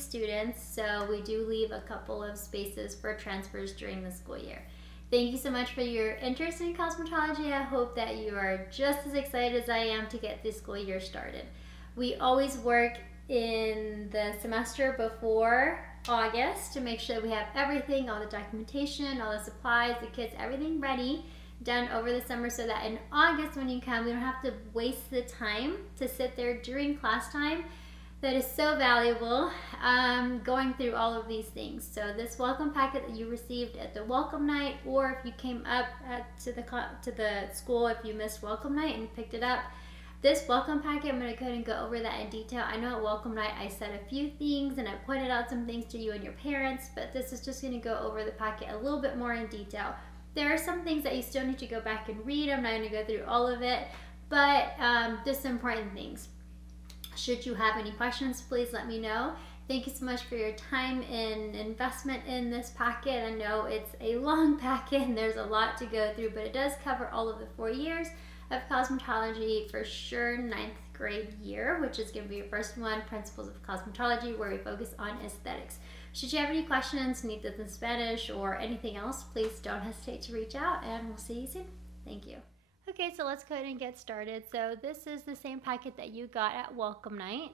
students, so we do leave a couple of spaces for transfers during the school year. Thank you so much for your interest in cosmetology. I hope that you are just as excited as I am to get this school year started. We always work in the semester before August to make sure that we have everything, all the documentation, all the supplies, the kits, everything ready, done over the summer, so that in August when you come, we don't have to waste the time to sit there during class time that is so valuable, going through all of these things. So this welcome packet that you received at the welcome night, or if you came up to the school, if you missed welcome night and picked it up, this welcome packet, I'm going to go ahead and go over that in detail. I know at welcome night I said a few things and I pointed out some things to you and your parents, but this is just going to go over the packet a little bit more in detail. There are some things that you still need to go back and read. I'm not going to go through all of it, but just important things. Should you have any questions, please let me know. Thank you so much for your time and investment in this packet. I know it's a long packet and there's a lot to go through, but it does cover all of the 4 years of cosmetology, for sure 9th grade year, which is going to be your first one, Principles of Cosmetology, where we focus on aesthetics. Should you have any questions, need this in Spanish or anything else, please don't hesitate to reach out, and we'll see you soon. Thank you. Okay, so let's go ahead and get started. So this is the same packet that you got at welcome night,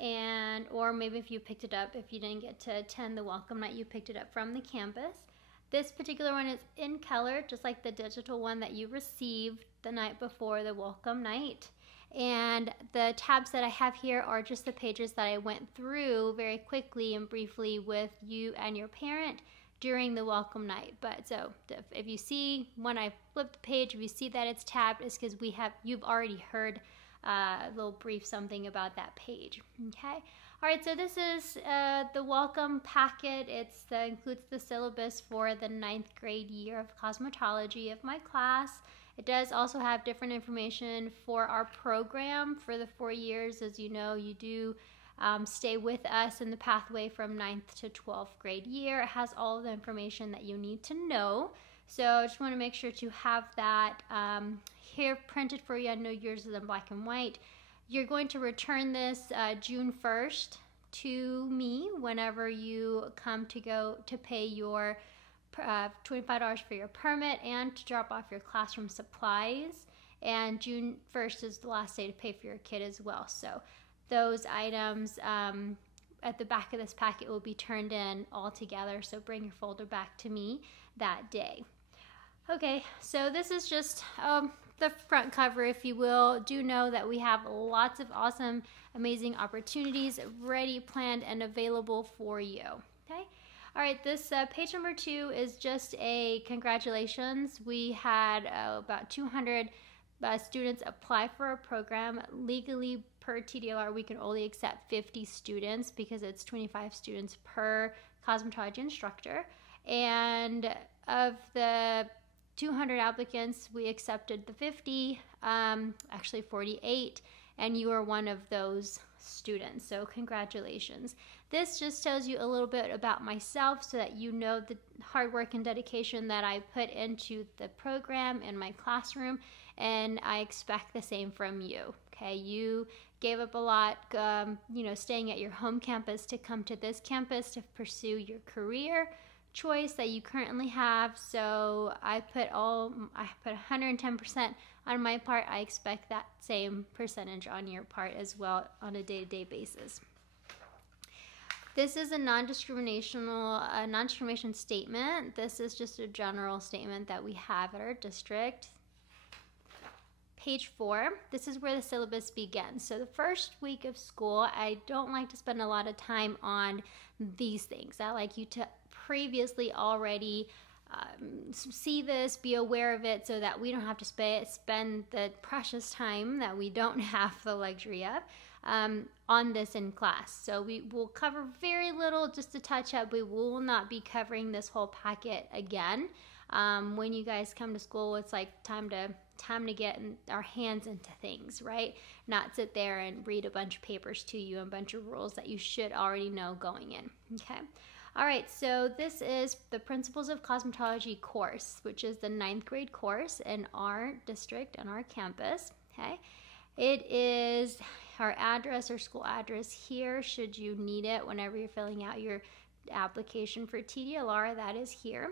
and or maybe if you picked it up, if you didn't get to attend the welcome night, you picked it up from the campus. This particular one is in color, just like the digital one that you received the night before the welcome night. And the tabs that I have here are just the pages that I went through very quickly and briefly with you and your parent during the welcome night. But so if you see when I flip the page, if you see that it's tabbed, it's because you've already heard a little brief something about that page. Okay. All right. So this is the welcome packet. Includes the syllabus for the 9th grade year of cosmetology of my class. It does also have different information for our program for the 4 years. As you know, you do stay with us in the pathway from 9th to 12th grade year. It has all of the information that you need to know. So I just want to make sure to have that here printed for you. I know yours is in black and white. You're going to return this June 1st to me whenever you come to pay your $25 for your permit and to drop off your classroom supplies. And June 1st is the last day to pay for your kit as well. So those items at the back of this packet will be turned in all together. So bring your folder back to me that day. Okay, so this is just the front cover, if you will. Do know that we have lots of awesome, amazing opportunities ready, planned, and available for you. Okay. All right, this page number 2 is just a congratulations. We had about 200 students apply for our program. Legally, per TDLR, we can only accept 50 students because it's 25 students per cosmetology instructor. And of the 200 applicants, we accepted the 50, actually 48, and you are one of those students. So congratulations. This just tells you a little bit about myself so that you know the hard work and dedication that I put into the program and my classroom, and I expect the same from you. Okay, you gave up a lot, staying at your home campus to come to this campus to pursue your career choice that you currently have. So I put 110% on my part. I expect that same percentage on your part as well on a day-to-day basis. This is a non-discrimination statement. This is just a general statement that we have at our district. Page 4, this is where the syllabus begins. So the first week of school, I don't like to spend a lot of time on these things. I like you to previously already see this, be aware of it, so that we don't have to spend the precious time that we don't have the luxury of on this in class. So we will cover very little, just a touch up. We will not be covering this whole packet again. When you guys come to school, it's like time to get our hands into things, right? Not sit there and read a bunch of papers to you and a bunch of rules that you should already know going in. Okay. All right, so this is the Principles of Cosmetology course, which is the 9th grade course in our district and our campus. Okay, it is our address or school address here should you need it whenever you're filling out your application for TDLR. That is here.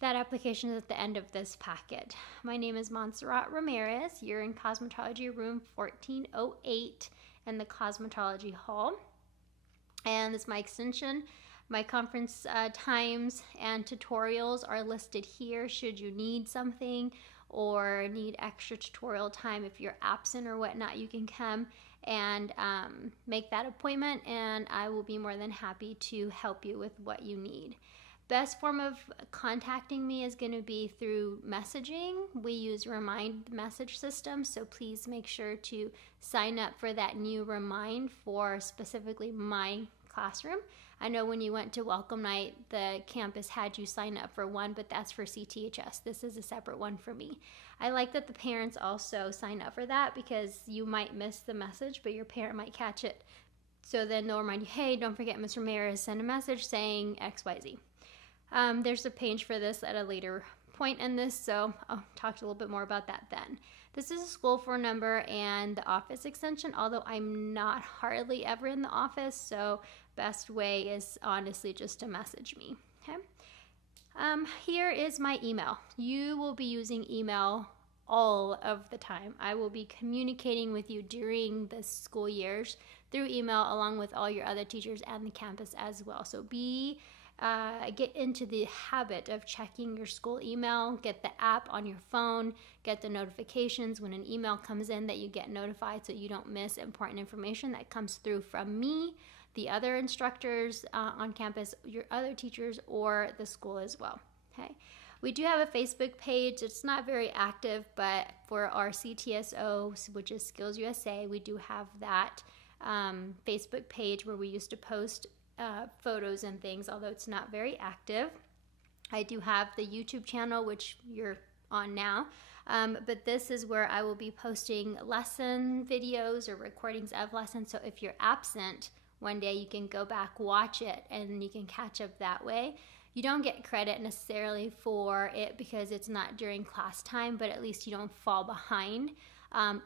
That application is at the end of this packet. My name is Montserrat Ramirez. You're in Cosmetology room 1408 in the Cosmetology hall. And this is my extension. My conference times and tutorials are listed here should you need something or need extra tutorial time. If you're absent or whatnot, you can come and make that appointment, and I will be more than happy to help you with what you need. Best form of contacting me is going to be through messaging. We use Remind message system, so please make sure to sign up for that new Remind for specifically my classroom. I know when you went to Welcome Night, the campus had you sign up for one, but that's for CTHS. This is a separate one for me. I like that the parents also sign up for that because you might miss the message, but your parent might catch it. So then they'll remind you, hey, don't forget Ms. Ramirez sent a message saying XYZ. There's a page for this at a later point in this, so I'll talk a little bit more about that then. This is a school phone number and the office extension, although I'm not hardly ever in the office, so best way is honestly just to message me, okay? Here is my email. You will be using email all of the time. I will be communicating with you during the school years through email along with all your other teachers and the campus as well. So get into the habit of checking your school email, get the app on your phone, get the notifications when an email comes in that you get notified so you don't miss important information that comes through from me, the other instructors on campus, your other teachers, or the school as well. Okay. We do have a Facebook page. It's not very active, but for our CTSO, which is Skills USA, we do have that Facebook page where we used to post photos and things, although it's not very active. I do have the YouTube channel, which you're on now, but this is where I will be posting lesson videos or recordings of lessons. So if you're absent one day, you can go back, watch it, and you can catch up that way. You don't get credit necessarily for it because it's not during class time, but at least you don't fall behind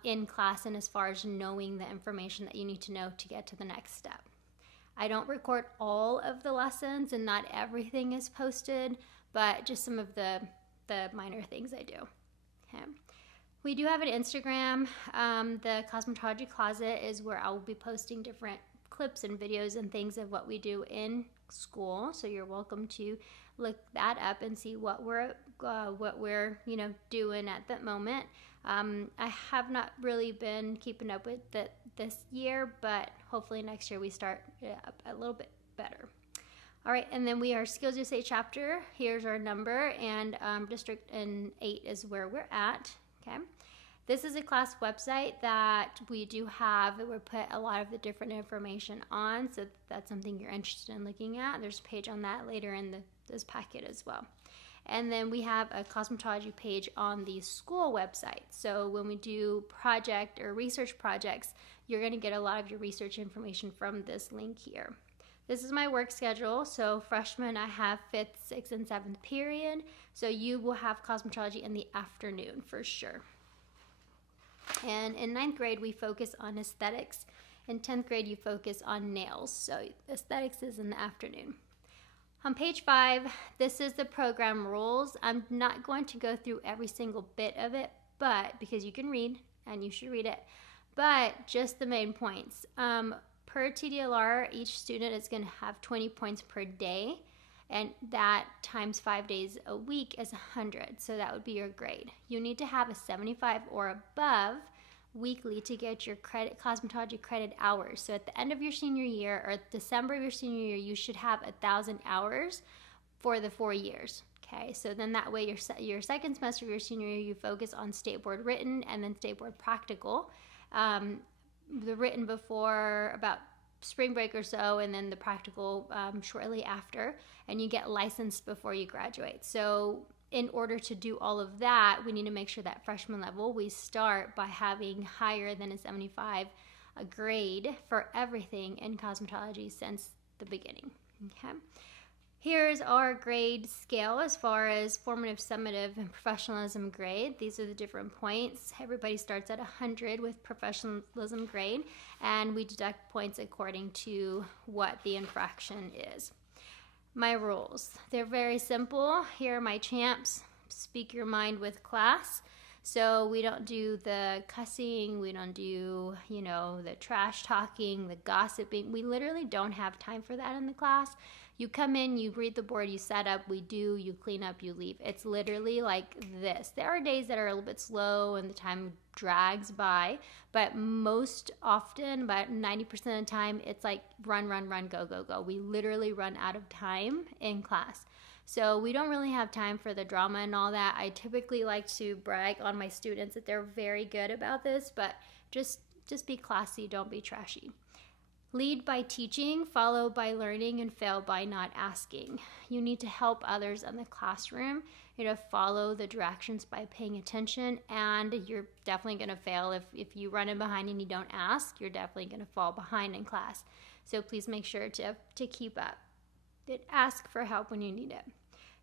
in class and as far as knowing the information that you need to know to get to the next step. I don't record all of the lessons and not everything is posted, but just some of the minor things I do. Okay. We do have an Instagram. The Cosmetology Closet is where I will be posting different clips and videos and things of what we do in school. So you're welcome to look that up and see what we're doing at that moment. I have not really been keeping up with it this year, but hopefully next year we start a little bit better. All right, and then we are Skills USA chapter. Here's our number, and District 8 is where we're at. Okay. This is a class website that we do have. We put a lot of the different information on, so that's something you're interested in looking at. There's a page on that later in this packet as well. And then we have a cosmetology page on the school website. So when we do project or research projects, you're going to get a lot of your research information from this link here. This is my work schedule. So freshmen, I have 5th, 6th, and 7th period. So you will have cosmetology in the afternoon for sure. And in 9th grade, we focus on aesthetics. In 10th grade, you focus on nails. So aesthetics is in the afternoon. On page 5, this is the program rules. I'm not going to go through every single bit of it, but because you can read and you should read it, but just the main points. Per TDLR, each student is going to have 20 points per day, and that times 5 days a week is 100. So that would be your grade. You need to have a 75 or above weekly to get your cosmetology credit hours. So at the end of your senior year or December of your senior year, you should have 1,000 hours for the 4 years. Okay, so then that way your second semester of your senior year, you focus on state board written and then state board practical. The written before about spring break or so, and then the practical shortly after, and you get licensed before you graduate. So in order to do all of that, we need to make sure that freshman level, we start by having higher than a 75 grade for everything in cosmetology since the beginning. Okay. Here's our grade scale as far as formative, summative, and professionalism grade. These are the different points. Everybody starts at 100 with professionalism grade, and we deduct points according to what the infraction is. My rules. They're very simple. Here are my champs. Speak your mind with class. So we don't do the cussing, we don't do, the trash talking, the gossiping. We literally don't have time for that in the class. You come in, you read the board, you set up, you clean up, you leave. It's literally like this. There are days that are a little bit slow and the time drags by, but most often, about 90% of the time, it's like run, go, go, go. We literally run out of time in class. So we don't really have time for the drama and all that. I typically like to brag on my students that they're very good about this, but just be classy, don't be trashy. Lead by teaching, follow by learning, and fail by not asking. You need to help others in the classroom. Follow the directions by paying attention, and you're definitely going to fail. If you run in behind and you don't ask, you're definitely going to fall behind in class. So please make sure to keep up. Ask for help when you need it.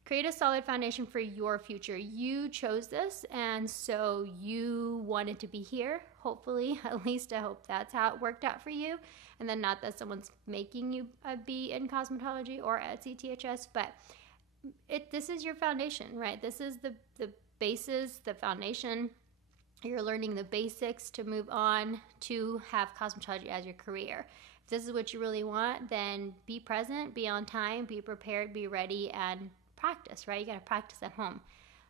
Create a solid foundation for your future. You chose this, and so you wanted to be here. Hopefully, at least I hope that's how it worked out for you. And then not that someone's making you be in cosmetology or at CTHS, but this is your foundation, right? This is the basis, the foundation. You're learning the basics to move on to have cosmetology as your career. If this is what you really want, then be present, be on time, be prepared, be ready, and practice, right? You got to practice at home.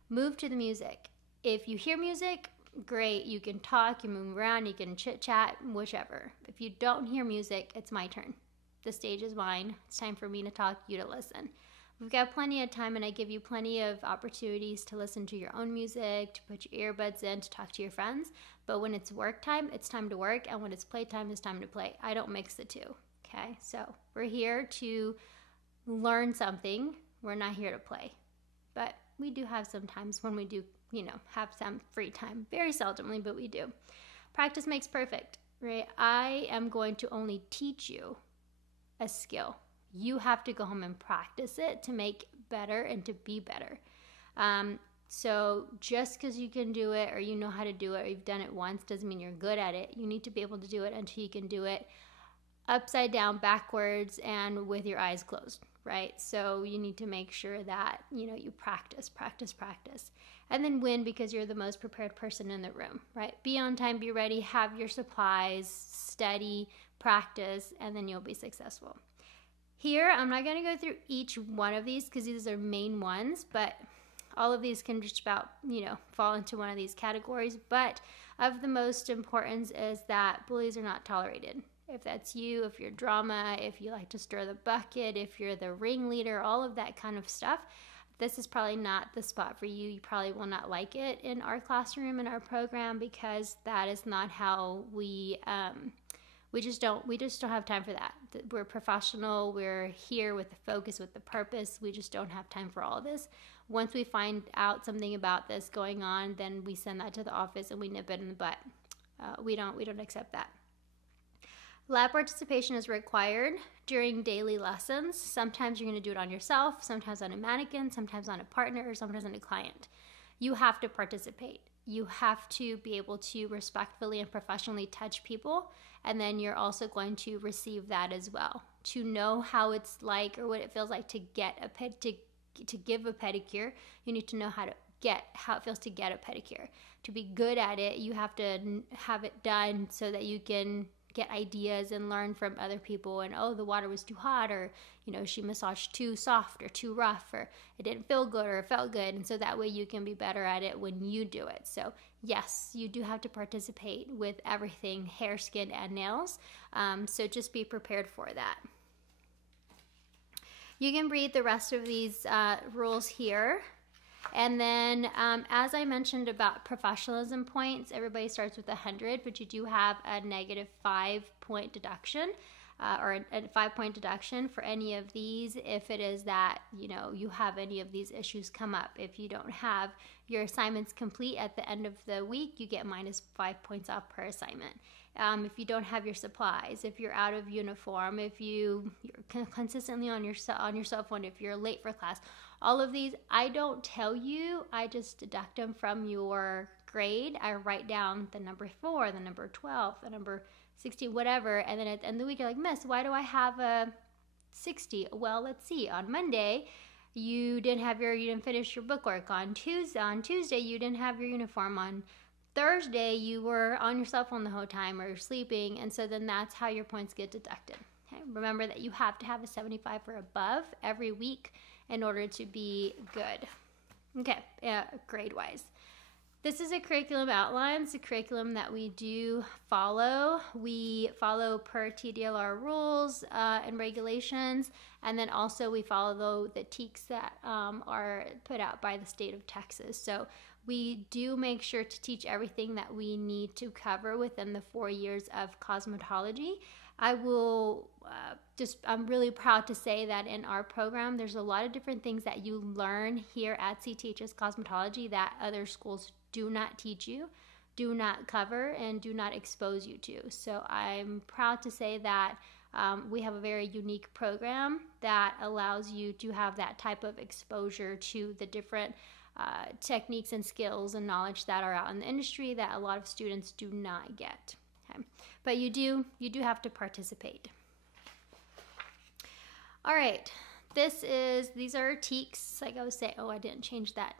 Move to the music. If you hear music, great. You can talk, you move around, you can chit chat, whichever. If you don't hear music, it's my turn. The stage is mine. It's time for me to talk, you to listen. We've got plenty of time, and I give you plenty of opportunities to listen to your own music, to put your earbuds in, to talk to your friends. But when it's work time, it's time to work, and when it's play time, it's time to play. I don't mix the two, okay? So we're here to learn something. We're not here to play. But we do have some times when we do, have some free time. Very seldomly, but we do. Practice makes perfect, right? I am going to only teach you a skill. You have to go home and practice it to make better and to be better. So just because you can do it or you know how to do it or you've done it once doesn't mean you're good at it. You need to be able to do it until you can do it upside down, backwards, and with your eyes closed, right? So you need to make sure that, you practice. And then win because you're the most prepared person in the room, right? Be on time, be ready, have your supplies, study, practice, and then you'll be successful. Here, I'm not going to go through each one of these because these are main ones, but all of these can just about, fall into one of these categories. But of the most importance is that bullies are not tolerated. If that's you, if you're drama, if you like to stir the bucket, if you're the ringleader, all of that kind of stuff, this is probably not the spot for you. You probably will not like it in our classroom, in our program, because that is not how we just don't have time for that. We're professional. We're here with the focus, with the purpose. We just don't have time for all of this. Once we find out something about this going on, then we send that to the office and we nip it in the butt. We don't accept that. Lab participation is required during daily lessons. Sometimes you're going to do it on yourself, sometimes on a mannequin, sometimes on a partner, or sometimes on a client. You have to participate. You have to be able to respectfully and professionally touch people, and then you're also going to receive that as well. To know how it's like or what it feels like to get to give a pedicure, you need to know how it feels to get a pedicure. To be good at it, you have to have it done so that you can get ideas and learn from other people, and the water was too hot, or she massaged too soft or too rough, or it didn't feel good or it felt good, and so that way you can be better at it when you do it. So yes, you do have to participate with everything, hair, skin, and nails, so just be prepared for that. You can read the rest of these rules here. And then, as I mentioned about professionalism points, everybody starts with 100, but you do have a -5 point deduction. or a 5-point deduction for any of these if it is that, you have any of these issues come up. If you don't have your assignments complete at the end of the week, you get minus 5 points off per assignment. If you don't have your supplies, if you're out of uniform, if you're consistently on your cell phone, if you're late for class, all of these, I don't tell you, I just deduct them from your grade. I write down the number 4, the number 12, the number 16, whatever, and then at the end of the week you're like, Miss, why do I have a 60? Well, let's see, on Monday you didn't finish your bookwork. On Tuesday you didn't have your uniform. On Thursday you were on your cell phone the whole time or sleeping, and so then that's how your points get deducted. Okay? Remember that you have to have a 75 or above every week in order to be good. Okay, grade-wise. This is a curriculum outline. It's a curriculum that we do follow. We follow per TDLR rules and regulations, and then also we follow the TEKS that are put out by the state of Texas. So we do make sure to teach everything that we need to cover within the 4 years of cosmetology. I'm really proud to say that in our program, there's a lot of different things that you learn here at CTHS Cosmetology that other schools do not teach you, do not cover, and do not expose you to. So I'm proud to say that we have a very unique program that allows you to have that type of exposure to the different techniques and skills and knowledge that are out in the industry that a lot of students do not get. Okay? But you do have to participate. All right, these are TEKS. Like I was saying, I didn't change that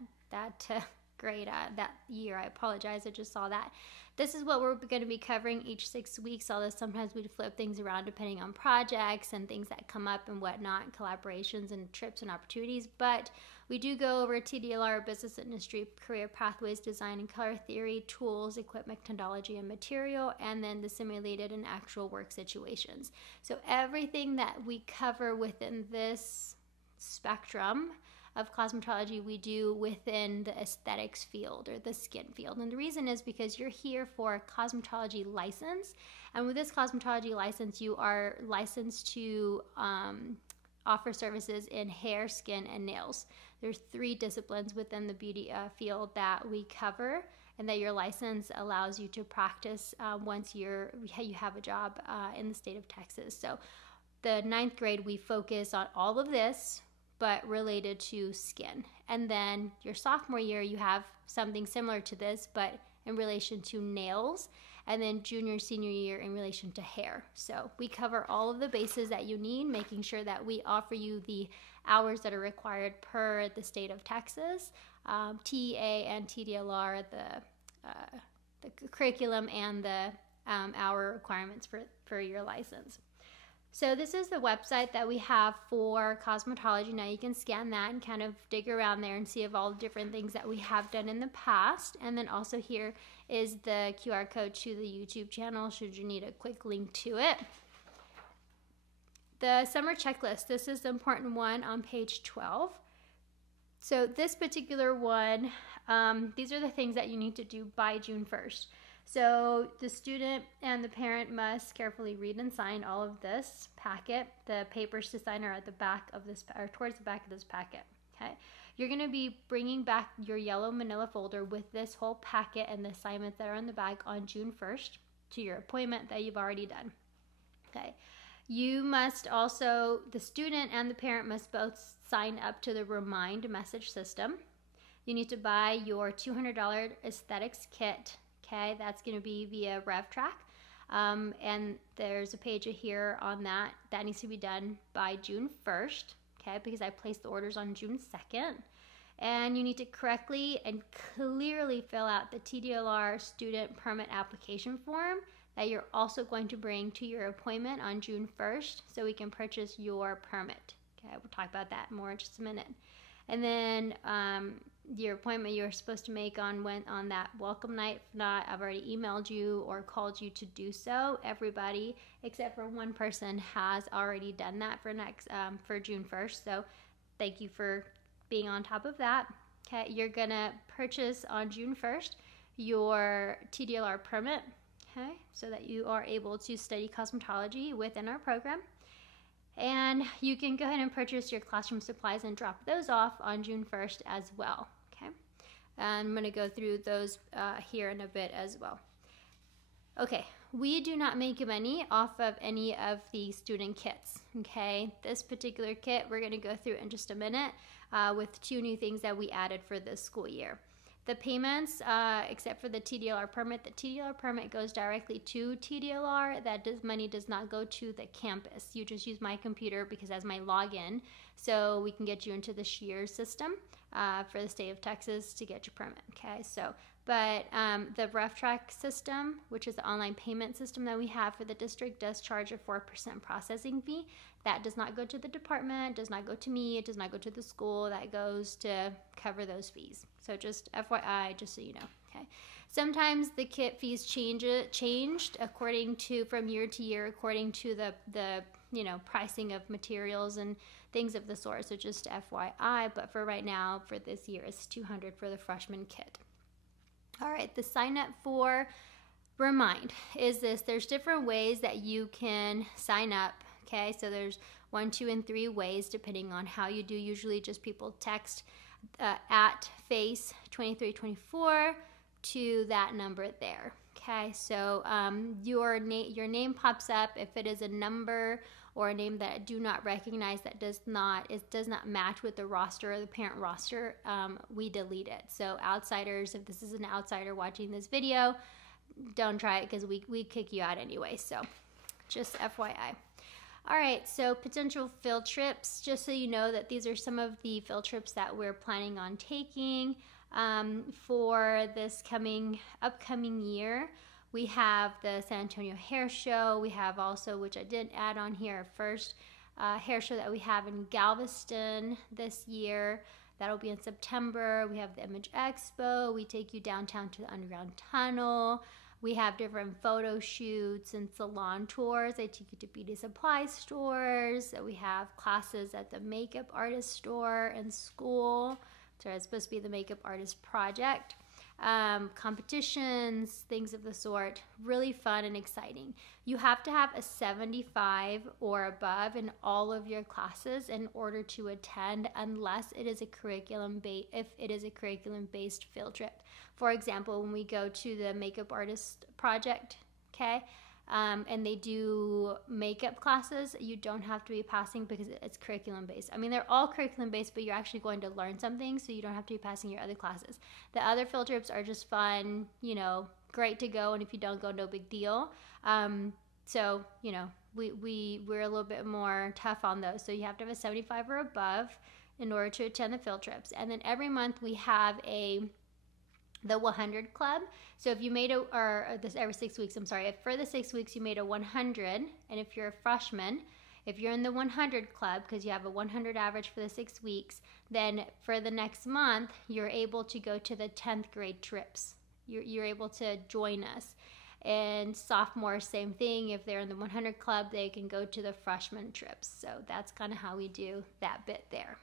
grade that year. I apologize. I just saw that. This is what we're going to be covering each 6 weeks, although sometimes we flip things around depending on projects and things that come up and whatnot, collaborations and trips and opportunities. But we do go over TDLR, business industry, career pathways, design and color theory, tools, equipment, technology, and material, and then the simulated and actual work situations. So everything that we cover within this spectrum of cosmetology we do within the aesthetics field or the skin field. And the reason is because you're here for a cosmetology license, and with this cosmetology license you are licensed to offer services in hair, skin, and nails. There's 3 disciplines within the beauty field that we cover and that your license allows you to practice once you have a job in the state of Texas. So the 9th grade we focus on all of this but related to skin. And then your sophomore year, you have something similar to this, but in relation to nails. And then junior, senior year in relation to hair. So we cover all of the bases that you need, making sure that we offer you the hours that are required per the state of Texas, TEA and TDLR, the curriculum and the hour requirements for your license. So this is the website that we have for cosmetology. Now you can scan that and kind of dig around there and see of all the different things that we have done in the past. And then also here is the QR code to the YouTube channel should you need a quick link to it. The summer checklist, this is the important one on page 12. So this particular one, these are the things that you need to do by June 1st. So the student and the parent must carefully read and sign all of this packet. The papers to sign are at the back of this, or towards the back of this packet. Okay, you're going to be bringing back your yellow manila folder with this whole packet and the assignments that are in the bag on June 1st to your appointment that you've already done. Okay, you must also, the student and the parent must both sign up to the Remind message system. You need to buy your $200 aesthetics kit. Okay, that's going to be via RevTrack. And there's a page here on that. That needs to be done by June 1st, okay, because I placed the orders on June 2nd. And you need to correctly and clearly fill out the TDLR student permit application form that you're also going to bring to your appointment on June 1st so we can purchase your permit. Okay, we'll talk about that more in just a minute. And then your appointment you're supposed to make on that welcome night. If not, I've already emailed you or called you to do so. Everybody except for one person has already done that for June 1st. So thank you for being on top of that. Okay, you're gonna purchase on June 1st your TDLR permit. okay, so that you are able to study cosmetology within our program. And you can go ahead and purchase your classroom supplies and drop those off on June 1st as well, okay? And I'm going to go through those here in a bit as well. Okay, we do not make money off of any of the student kits, okay? This particular kit we're going to go through in just a minute with 2 new things that we added for this school year. The payments, except for the TDLR permit goes directly to TDLR. Money does not go to the campus. You just use my computer because that's my login, so we can get you into the SHEER system for the state of Texas to get your permit, okay? So, but the RefTrack system, which is the online payment system that we have for the district, does charge a 4% processing fee. That does not go to the department, does not go to me, it does not go to the school. That goes to cover those fees. So just FYI, just so you know, okay? Sometimes the kit fees changed according to, from year to year, according to the pricing of materials and things of the sort. So just FYI, but for right now, for this year, it's $200 for the freshman kit. All right, the sign up for Remind is this. There's different ways that you can sign up, okay? So there's 1, 2, and 3 ways depending on how you do. Usually just people text at face 2324 to that number there. Okay, so your name pops up. If it is a number or a name that I do not recognize, that does not match with the roster or the parent roster, we delete it. So outsiders, if this is an outsider watching this video, don't try it because we kick you out anyway. So just FYI. All right, so potential field trips, just so you know that these are some of the field trips that we're planning on taking for this upcoming year. We have the San Antonio Hair Show. We have also, which I did add on here, our first hair show that we have in Galveston this year. That'll be in September. We have the Image Expo. We take you downtown to the Underground Tunnel. We have different photo shoots and salon tours. I take you to beauty supply stores. We have classes at the makeup artist store and school. So it's supposed to be the makeup artist project. Competitions, things of the sort. Really fun and exciting. You have to have a 75 or above in all of your classes in order to attend, unless it is a curriculum-based field trip. For example, when we go to the makeup artist project, okay, and they do makeup classes, you don't have to be passing because it's curriculum based. I mean, they're all curriculum based, but you're actually going to learn something, so you don't have to be passing your other classes. The other field trips are just fun, great to go, and if you don't go, no big deal. So, we're a little bit more tough on those. So you have to have a 75 or above in order to attend the field trips. And then every month we have the 100 club. So if you made every 6 weeks, if for the 6 weeks you made a 100, and if you're a freshman, if you're in the 100 club, because you have a 100 average for the 6 weeks, then for the next month, you're able to go to the 10th grade trips. You're able to join us. And sophomores, same thing. If they're in the 100 club, they can go to the freshman trips. So that's kind of how we do that bit there.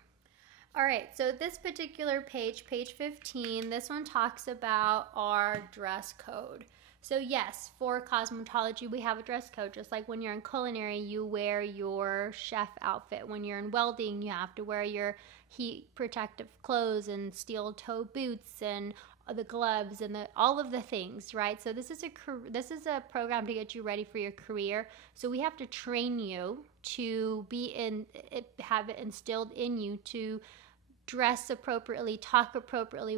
All right, so this particular page 15, this one talks about our dress code. So yes, for cosmetology, we have a dress code. Just like when you're in culinary, you wear your chef outfit. When you're in welding, you have to wear your heat protective clothes and steel toe boots and the gloves and all of the things, right? So this is a program to get you ready for your career. So we have to train you to have it instilled in you to dress appropriately, talk appropriately,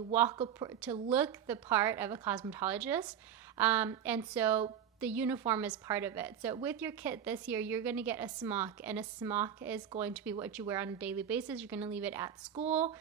to look the part of a cosmetologist. And so the uniform is part of it. So with your kit this year, you're going to get a smock, and a smock is going to be what you wear on a daily basis. You're going to leave it at school.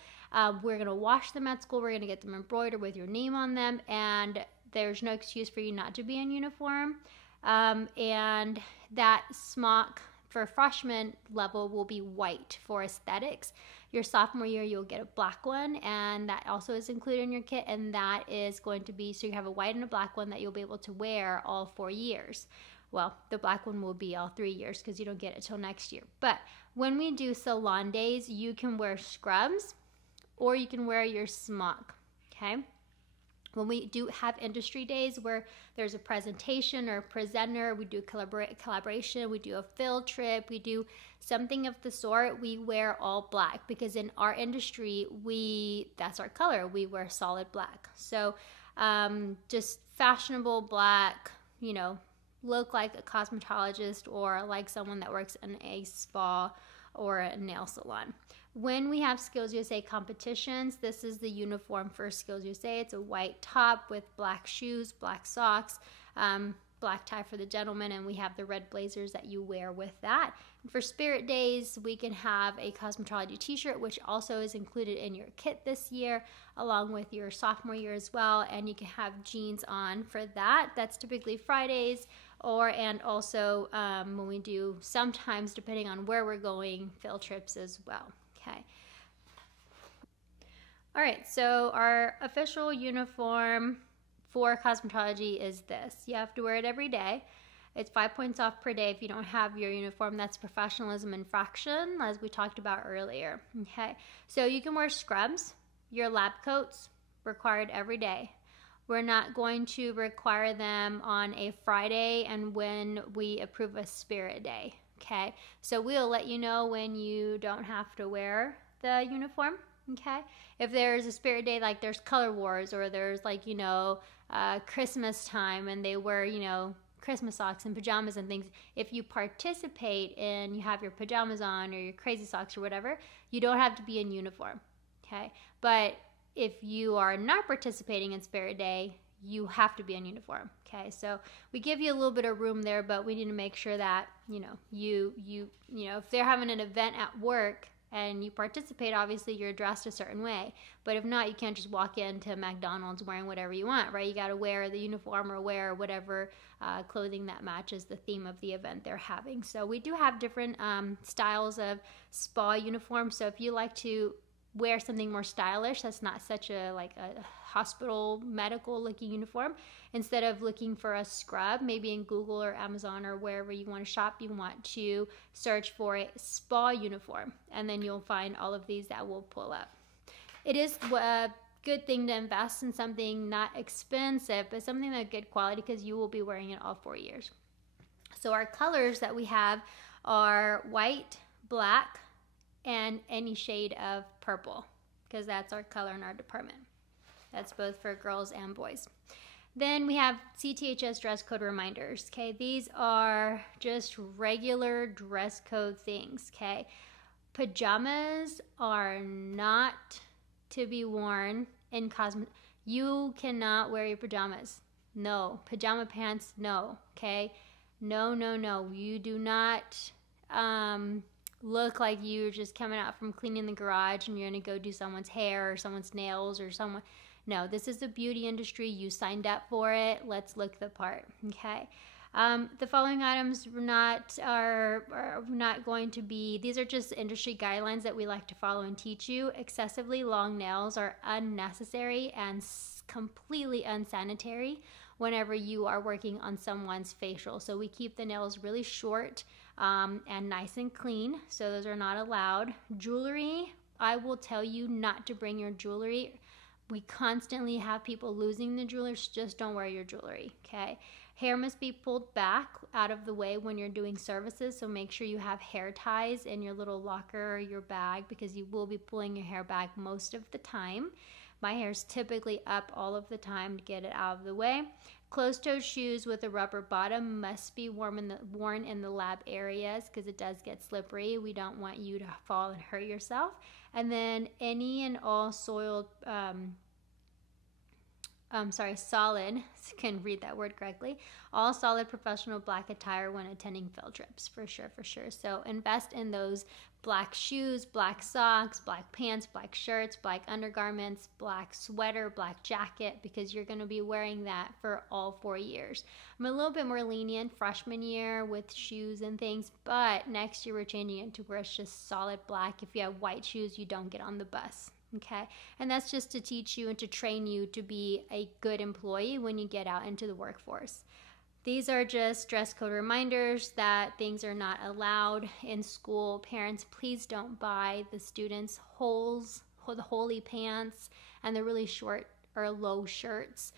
We're going to wash them at school. We're going to get them embroidered with your name on them, and there's no excuse for you not to be in uniform. And that smock for freshman level will be white for aesthetics. Your sophomore year, you'll get a black one, and that also is included in your kit, and that is going to be, so you have a white and a black one that you'll be able to wear all 4 years. Well, the black one will be all 3 years because you don't get it till next year. But when we do salon days, you can wear scrubs or you can wear your smock, okay? When we do have industry days where there's a presentation or a presenter, we do collaboration, we do a field trip, we do something of the sort, we wear all black, because in our industry, that's our color. We wear solid black. So just fashionable black, you know, look like a cosmetologist or like someone that works in a spa or a nail salon. When we have Skills USA competitions, this is the uniform for Skills USA. It's a white top with black shoes, black socks, black tie for the gentleman, and we have the red blazers that you wear with that. And for Spirit Days, we can have a Cosmetology t-shirt, which also is included in your kit this year, along with your sophomore year as well, and you can have jeans on for that. That's typically Fridays, and also when we do, sometimes depending on where we're going, field trips as well. Okay. All right, so our official uniform for cosmetology is this. You have to wear it every day. It's 5 points off per day if you don't have your uniform. That's professionalism infraction, as we talked about earlier. Okay, so you can wear scrubs, your lab coats, required every day. We're not going to require them on a Friday and when we approve a Spirit Day. Okay, so we'll let you know when you don't have to wear the uniform. Okay, if there's a Spirit Day, like there's Color Wars, or there's like, you know, Christmas time and they wear, you know, Christmas socks and pajamas and things. If you participate and you have your pajamas on or your crazy socks or whatever, you don't have to be in uniform. Okay, but if you are not participating in Spirit Day, you have to be in uniform. Okay, so we give you a little bit of room there, but we need to make sure that, you know, you know, if they're having an event at work and you participate, obviously you're dressed a certain way. But if not, you can't just walk into McDonald's wearing whatever you want, right? You got to wear the uniform or wear whatever clothing that matches the theme of the event they're having. So we do have different styles of spa uniforms. So if you like to wear something more stylish, that's not such a like a hospital medical looking uniform, instead of looking for a scrub, maybe in Google or Amazon or wherever you want to shop, you want to search for a spa uniform, and then you'll find all of these that will pull up. It is a good thing to invest in something not expensive, but something that's good quality, because you will be wearing it all 4 years. So our colors that we have are white, black, and any shade of purple, because that's our color in our department. That's both for girls and boys. Then we have CTHS dress code reminders. Okay, these are just regular dress code things. Okay, pajamas are not to be worn in You cannot wear your pajamas. No. Pajama pants, no. Okay, no. You do not look like you're just coming out from cleaning the garage and you're going to go do someone's hair or someone's nails or someone. No, this is the beauty industry. You signed up for it. Let's look the part. Okay. The following items are not going to be, these are just industry guidelines that we like to follow and teach you. Excessively long nails are unnecessary and completely unsanitary whenever you are working on someone's facial. So we keep the nails really short and nice and clean. So those are not allowed. Jewelry, I will tell you not to bring your jewelry. We constantly have people losing the jewelry, so just don't wear your jewelry, okay? Hair must be pulled back out of the way when you're doing services, so make sure you have hair ties in your little locker or your bag, because you will be pulling your hair back most of the time. My hair's typically up all of the time to get it out of the way. Closed-toed shoes with a rubber bottom must be worn in the lab areas, because it does get slippery. We don't want you to fall and hurt yourself. And then any and all soiled, solid, can read that word correctly, all solid professional black attire when attending field trips, for sure. So invest in those black shoes, black socks, black pants, black shirts, black undergarments, black sweater, black jacket, because you're going to be wearing that for all 4 years. I'm a little bit more lenient freshman year with shoes and things, but next year we're changing it to where it's just solid black. If you have white shoes, you don't get on the bus. Okay, and that's just to teach you and to train you to be a good employee when you get out into the workforce. These are just dress code reminders that things are not allowed in school. Parents, please don't buy the students the holey pants and the really short or low shirts.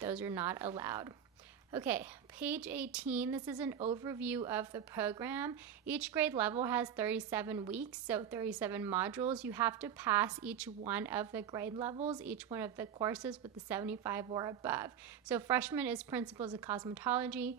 Those are not allowed. Okay, page 18, this is an overview of the program. Each grade level has 37 weeks, so 37 modules. You have to pass each one of the grade levels, each one of the courses with the 75 or above. So freshman is Principles of Cosmetology.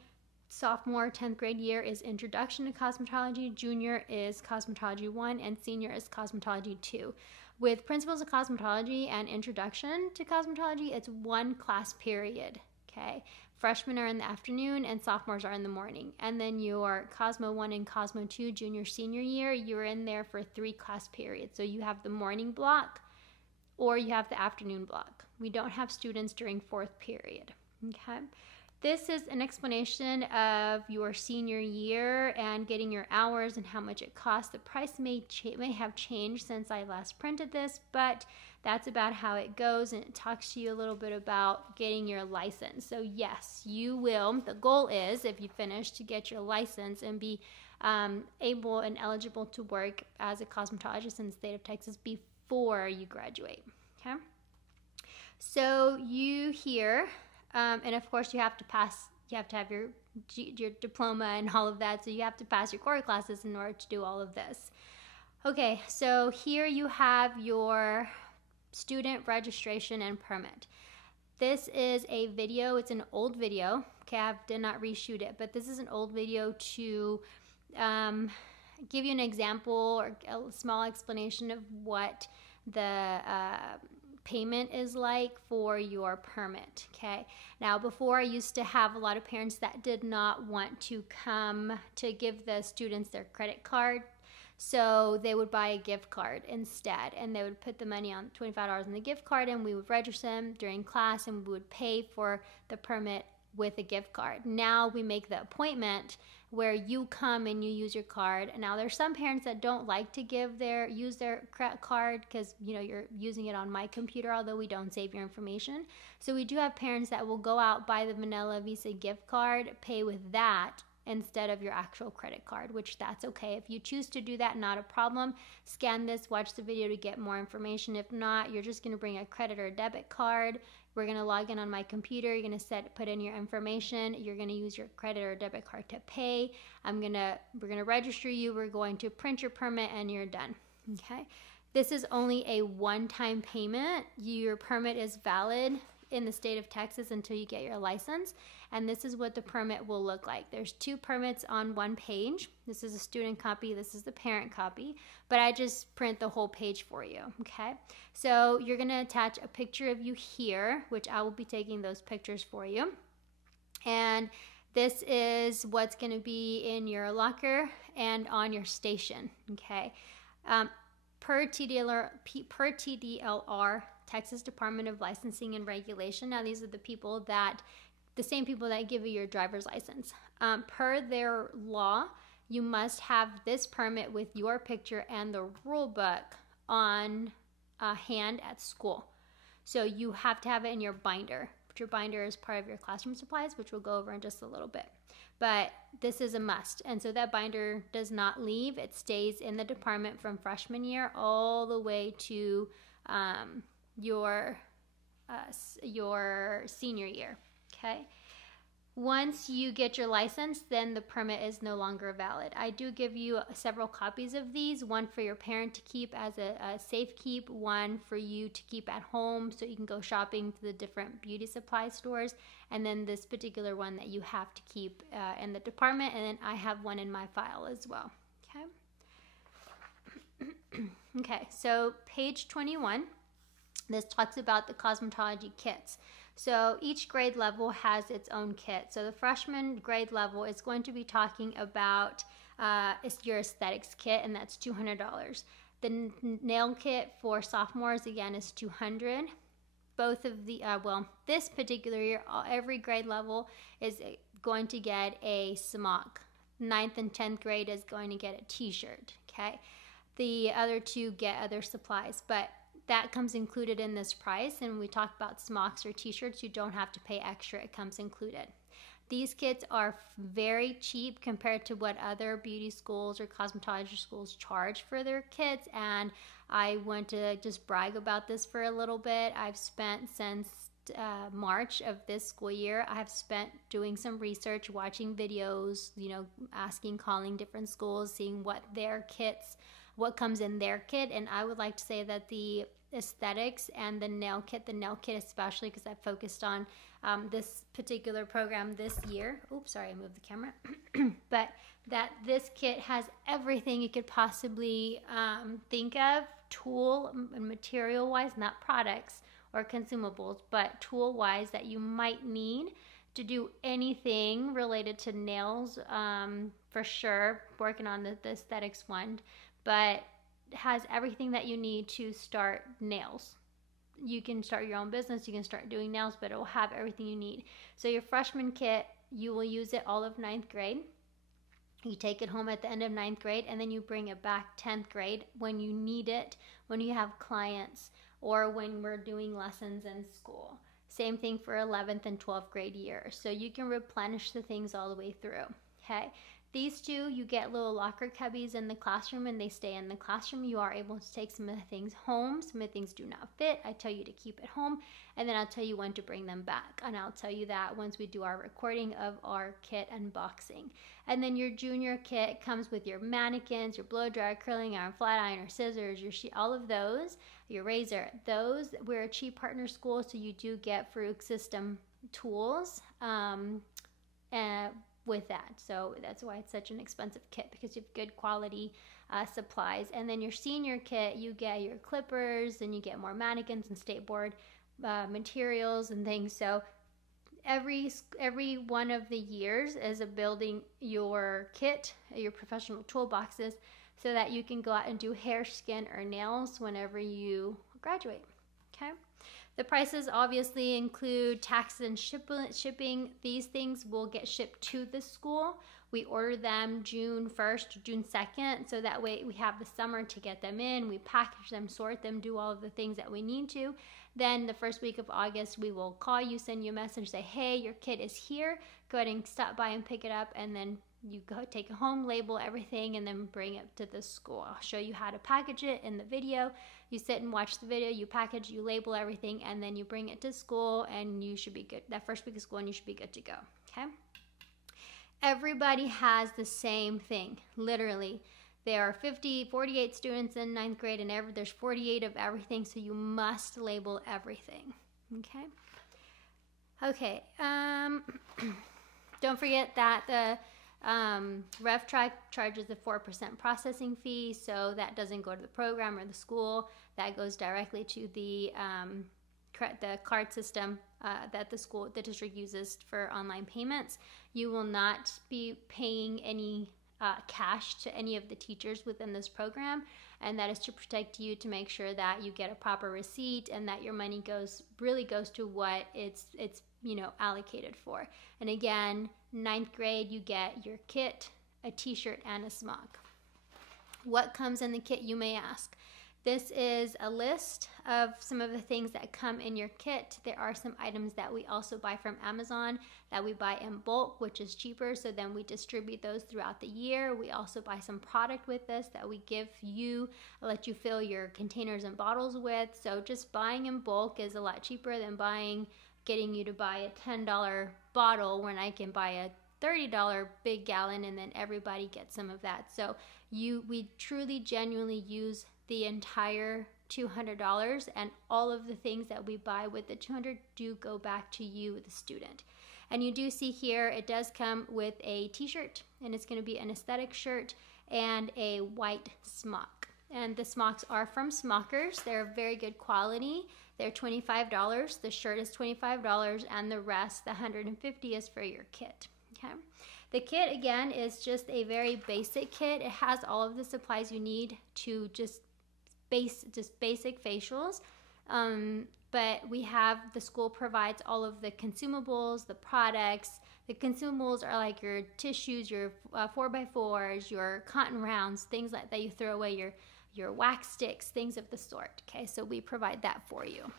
Sophomore 10th grade year is Introduction to Cosmetology, junior is Cosmetology 1, and senior is Cosmetology 2. With Principles of Cosmetology and Introduction to Cosmetology, it's one class period. Okay, freshmen are in the afternoon and sophomores are in the morning. And then your Cosmo 1 and Cosmo 2 junior senior year, you're in there for 3 class periods. So you have the morning block or you have the afternoon block. We don't have students during 4th period. Okay. This is an explanation of your senior year and getting your hours and how much it costs. The price may have changed since I last printed this, but that's about how it goes, and it talks to you a little bit about getting your license. So yes, you will. The goal is, if you finish, to get your license and be able and eligible to work as a cosmetologist in the state of Texas before you graduate. Okay. So you here. And of course, you have to have your diploma and all of that. So you have to pass your core classes in order to do all of this. Okay, so here you have your student registration and permit. This is a video. It's an old video. Okay, I did not reshoot it, but this is an old video to give you an example or a small explanation of what the payment is like for your permit. Okay, now before I used to have a lot of parents that did not want to come to give the students their credit card, so they would buy a gift card instead, and they would put the money on $25 in the gift card, and we would register them during class, and we would pay for the permit with a gift card. Now we make the appointment where you come and you use your card. Now there's some parents that don't like to use their credit card because you're using it on my computer, although we don't save your information. So we do have parents that will go out, buy the vanilla Visa gift card, pay with that instead of your actual credit card, which that's okay. If you choose to do that, not a problem. Scan this, watch the video to get more information. If not, you're just gonna bring a credit or a debit card. We're gonna log in on my computer. You're gonna put in your information. You're gonna use your credit or debit card to pay. We're gonna register you. We're going to print your permit and you're done, okay? This is only a one-time payment. Your permit is valid in the state of Texas until you get your license, and this is what the permit will look like. There's 2 permits on one page. This is a student copy, this is the parent copy, but I just print the whole page for you, okay? So you're gonna attach a picture of you here, which I will be taking those pictures for you, and this is what's gonna be in your locker and on your station, okay? Per TDLR, Texas Department of Licensing and Regulation. Now these are the same people that give you your driver's license. Per their law, you must have this permit with your picture and the rule book on hand at school. So you have to have it in your binder. Your binder is part of your classroom supplies, which we'll go over in just a little bit. But this is a must. And so that binder does not leave. It stays in the department from freshman year all the way to your senior year, okay? Once you get your license, then the permit is no longer valid. I do give you several copies of these, one for your parent to keep as a safe keep, one for you to keep at home so you can go shopping to the different beauty supply stores, and then this particular one that you have to keep in the department, and then I have one in my file as well, okay? Okay, so page 21. This talks about the cosmetology kits. So each grade level has its own kit. So the freshman grade level is going to be talking about your aesthetics kit, and that's $200. The nail kit for sophomores, again, is $200. Both of the, this particular year, every grade level is going to get a smock. 9th and 10th grade is going to get a t-shirt, okay? The other 2 get other supplies, but that comes included in this price. And when we talk about smocks or t-shirts, you don't have to pay extra. It comes included. These kits are very cheap compared to what other beauty schools or cosmetology schools charge for their kits, and I want to just brag about this for a little bit. I've spent since March of this school year, I have spent doing some research, watching videos, asking, calling different schools, seeing what what comes in their kit. And I would like to say that the aesthetics and the nail kit especially, because I focused on this particular program this year. Oops, sorry, I moved the camera. But that this kit has everything you could possibly think of, tool and material wise, not products or consumables, but tool wise, that you might need to do anything related to nails, for sure, working on the aesthetics one, but has everything that you need to start nails. You can start your own business, you can start doing nails, but it will have everything you need. So your freshman kit, you will use it all of 9th grade. You take it home at the end of 9th grade, and then you bring it back 10th grade when you need it, when you have clients, or when we're doing lessons in school. Same thing for 11th and 12th grade year. So you can replenish the things all the way through. Okay. These two, you get little locker cubbies in the classroom, and they stay in the classroom. You are able to take some of the things home. Some of the things do not fit. I tell you to keep it home, and then I'll tell you when to bring them back. And I'll tell you that once we do our recording of our kit unboxing. And then your junior kit comes with your mannequins, your blow dryer, curling iron, flat iron, your scissors, all of those, your razor. Those, we're a cheap partner school, so you do get Fruit System tools. With that. So that's why it's such an expensive kit, because you have good quality supplies. And then your senior kit, you get your clippers, and you get more mannequins and skateboard materials and things. So every one of the years is a building your kit, your professional toolboxes, so that you can go out and do hair, skin, or nails whenever you graduate. Okay. The prices obviously include taxes and shipping. These things will get shipped to the school. We order them June 1st, June 2nd, so that way we have the summer to get them in. We package them, sort them, do all of the things that we need to. Then the first week of August, we will call you, send you a message, say, hey, your kit is here. Go ahead and stop by and pick it up, and then you go take it home, label everything, and then bring it to the school. I'll show you how to package it in the video. You sit and watch the video, you package, you label everything, and then you bring it to school, and you should be good. That first week of school, and you should be good to go. Okay? Everybody has the same thing, literally. There are 48 students in 9th grade, and there's 48 of everything, so you must label everything. Okay? Okay. Don't forget that the RevTrack charges a 4% processing fee, so that doesn't go to the program or the school. That goes directly to the card system that the district uses for online payments. You will not be paying any cash to any of the teachers within this program, and that is to protect you, to make sure that you get a proper receipt and that your money really goes to what it's allocated for. And again, 9th grade, you get your kit, a t-shirt, and a smock. What comes in the kit, you may ask? This is a list of some of the things that come in your kit. There are some items that we also buy from Amazon that we buy in bulk, which is cheaper, so then we distribute those throughout the year. We also buy some product with this that we give you, let you fill your containers and bottles with. So just buying in bulk is a lot cheaper than getting you to buy a $10 bottle when I can buy a $30 big gallon, and then everybody gets some of that. So we truly, genuinely use the entire $200, and all of the things that we buy with the $200 do go back to you, the student. And you do see here, it does come with a t-shirt, and it's going to be an aesthetic shirt and a white smock. And the smocks are from Smockers. They're very good quality. They're $25. The shirt is $25, and the rest, the $150, is for your kit. Okay. The kit, again, is just a very basic kit. It has all of the supplies you need to just basic facials. But the school provides all of the consumables, the products. The consumables are like your tissues, your 4x4s, your cotton rounds, things like that you throw away, your wax sticks, things of the sort. Okay, so we provide that for you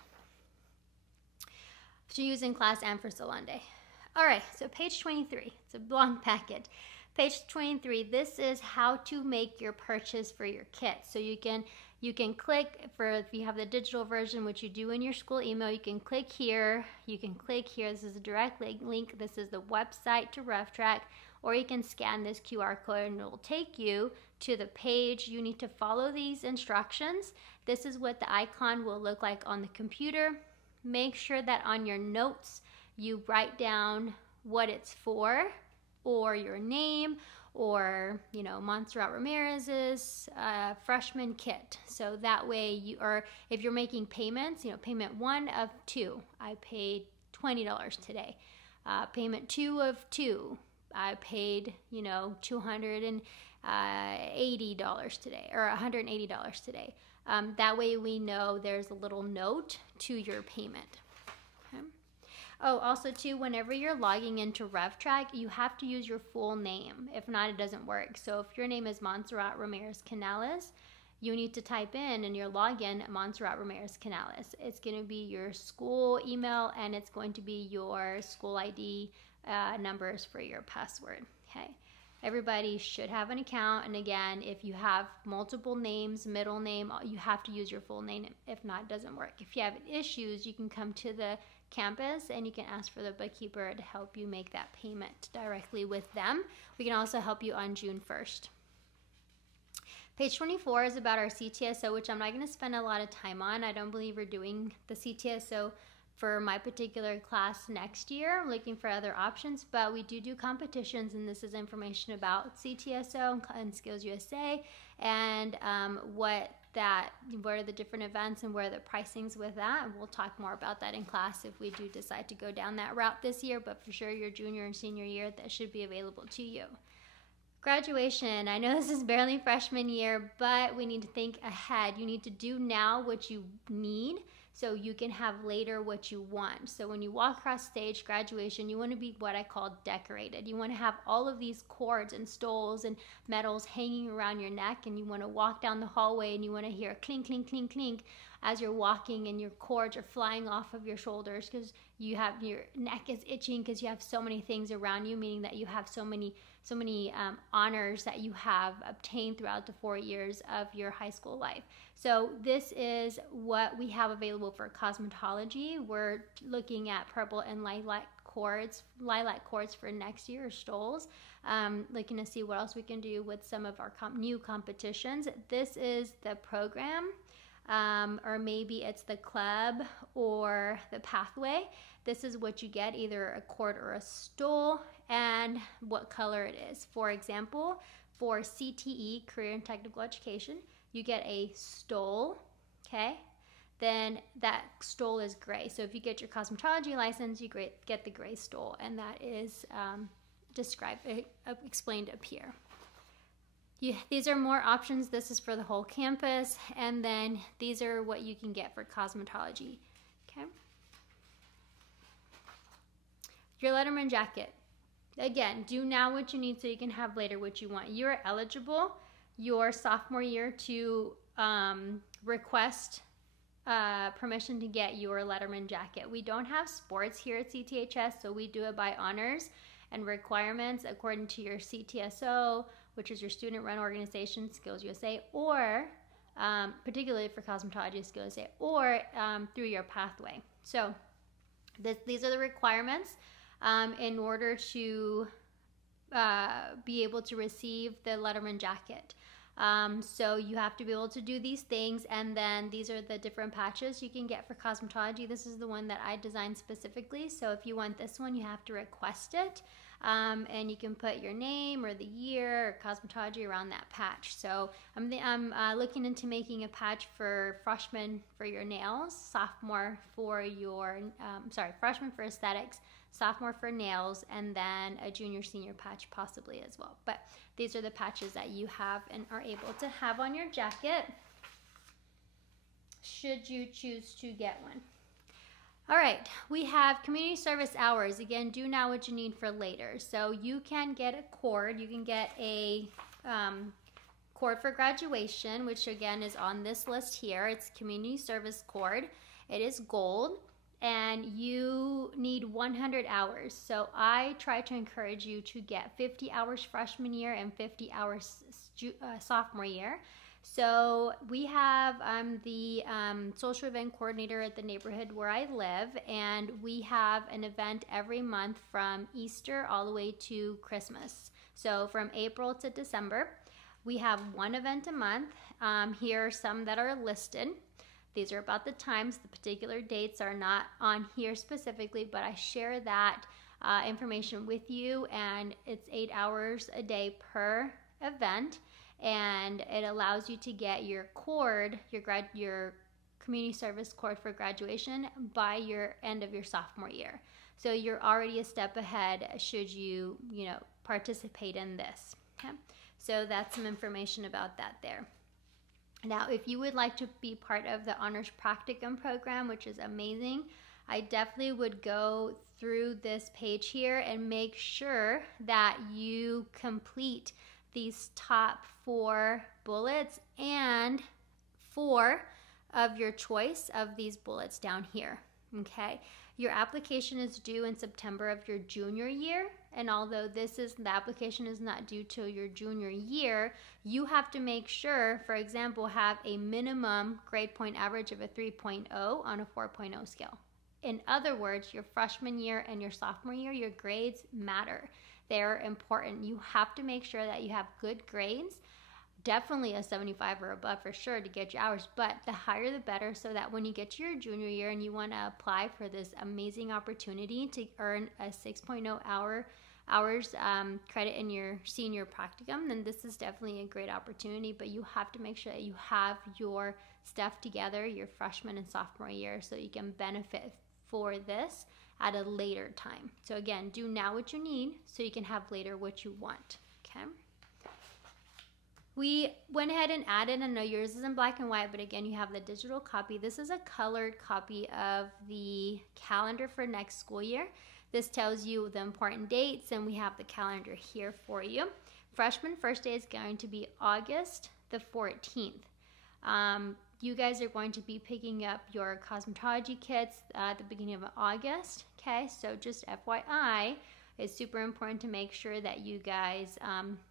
to use in class and for salon day. All right, so page 23, it's a long packet. Page 23, this is how to make your purchase for your kit. So you can click, for if you have the digital version, which you do in your school email, you can click here, this is a direct link, this is the website to RevTrack, or you can scan this QR code and it will take you to the page. You need to follow these instructions. This is what the icon will look like on the computer. Make sure that on your notes, you write down what it's for, or your name, or Montserrat Ramirez's freshman kit. So that way or if you're making payments, payment 1 of 2, I paid $20 today. Payment 2 of 2, I paid $280 today, or $180 today. That way we know there's a little note to your payment. Okay. Oh, also too, whenever you're logging into RevTrack, you have to use your full name. If not, it doesn't work. So if your name is Montserrat Ramirez Canales, you need to type in your login Montserrat Ramirez Canales. It's going to be your school email, and it's going to be your school ID numbers for your password. Okay. Everybody should have an account, and again, if you have multiple names, middle name, you have to use your full name. If not, it doesn't work. If you have issues, you can come to the campus and you can ask for the bookkeeper to help you make that payment directly with them. We can also help you on June 1st. Page 24 is about our CTSO, which I'm not going to spend a lot of time on. I don't believe we're doing the CTSO for my particular class next year. I'm looking for other options, but we do competitions, and this is information about CTSO and Skills USA, and what are the different events and where are the pricings with that. And we'll talk more about that in class if we do decide to go down that route this year, but for sure your junior and senior year, that should be available to you. Graduation. I know this is barely freshman year, but we need to think ahead. You need to do now what you need so you can have later what you want. So when you walk across stage, graduation, you want to be what I call decorated. You want to have all of these cords and stoles and medals hanging around your neck, and you want to walk down the hallway and you want to hear clink, clink, clink, clink as you're walking, and your cords are flying off of your shoulders because your neck is itching because you have so many things around you, meaning that you have so many honors that you have obtained throughout the 4 years of your high school life. So this is what we have available for cosmetology. We're looking at purple and lilac cords for next year, or stoles. Looking to see what else we can do with some of our new competitions. This is the program. Or maybe it's the club or the pathway. This is what you get, either a cord or a stole, and what color it is. For example, for CTE, Career and Technical Education, you get a stole, okay? Then that stole is gray. So if you get your cosmetology license, you get the gray stole, and that is explained up here. These are more options. This is for the whole campus, and then these are what you can get for cosmetology. Okay. Your Letterman jacket. Again, do now what you need so you can have later what you want. You're eligible your sophomore year to request permission to get your Letterman jacket. We don't have sports here at CTHS, so we do it by honors and requirements according to your CTSO, which is your student-run organization, Skills USA, or particularly for cosmetology, Skills USA, or through your pathway. So these are the requirements in order to be able to receive the Letterman jacket. So you have to be able to do these things, and then these are the different patches you can get for cosmetology. This is the one that I designed specifically, so if you want this one, you have to request it, and you can put your name or the year or cosmetology around that patch. So I'm looking into making a patch for freshmen for your nails, sophomore for your, freshman for aesthetics, sophomore for nails, and then a junior senior patch possibly as well. But these are the patches that you have and are able to have on your jacket should you choose to get one. All right, we have community service hours. Again, do now what you need for later. So you can get a cord. You can get a cord for graduation, which again is on this list here. It's community service cord. It is gold. and you need 100 hours. So I try to encourage you to get 50 hours freshman year and 50 hours sophomore year. So we have, I'm the social event coordinator at the neighborhood where I live, and we have an event every month from Easter all the way to Christmas. So from April to December, we have one event a month. Here are some that are listed. These are about the times. The particular dates are not on here specifically, but I share that information with you, and it's 8 hours a day per event, and it allows you to get your cord, your community service cord for graduation by your end of your sophomore year. So you're already a step ahead should you participate in this. Okay, so that's some information about that there. Now, if you would like to be part of the Honors Practicum program, which is amazing, I definitely would go through this page here and make sure that you complete these top 4 bullets and 4 of your choice of these bullets down here. Okay, your application is due in September of your junior year, and although the application is not due till your junior year, you have to make sure, for example, have a minimum grade point average of a 3.0 on a 4.0 scale. In other words, your freshman year and your sophomore year, your grades matter. They're important. You have to make sure that you have good grades. Definitely a 75 or above for sure to get your hours, but the higher the better, so that when you get to your junior year and you want to apply for this amazing opportunity to earn a 6.0 hours credit in your senior practicum, then this is definitely a great opportunity. But you have to make sure that you have your stuff together your freshman and sophomore year so you can benefit for this at a later time. So again, do now what you need so you can have later what you want. Okay. We went ahead and added, I know yours is in black and white, but again, you have the digital copy. This is a colored copy of the calendar for next school year. This tells you the important dates, and we have the calendar here for you. Freshman first day is going to be August the 14th. You guys are going to be picking up your cosmetology kits at the beginning of August. Okay, so just FYI, it's super important to make sure that you guys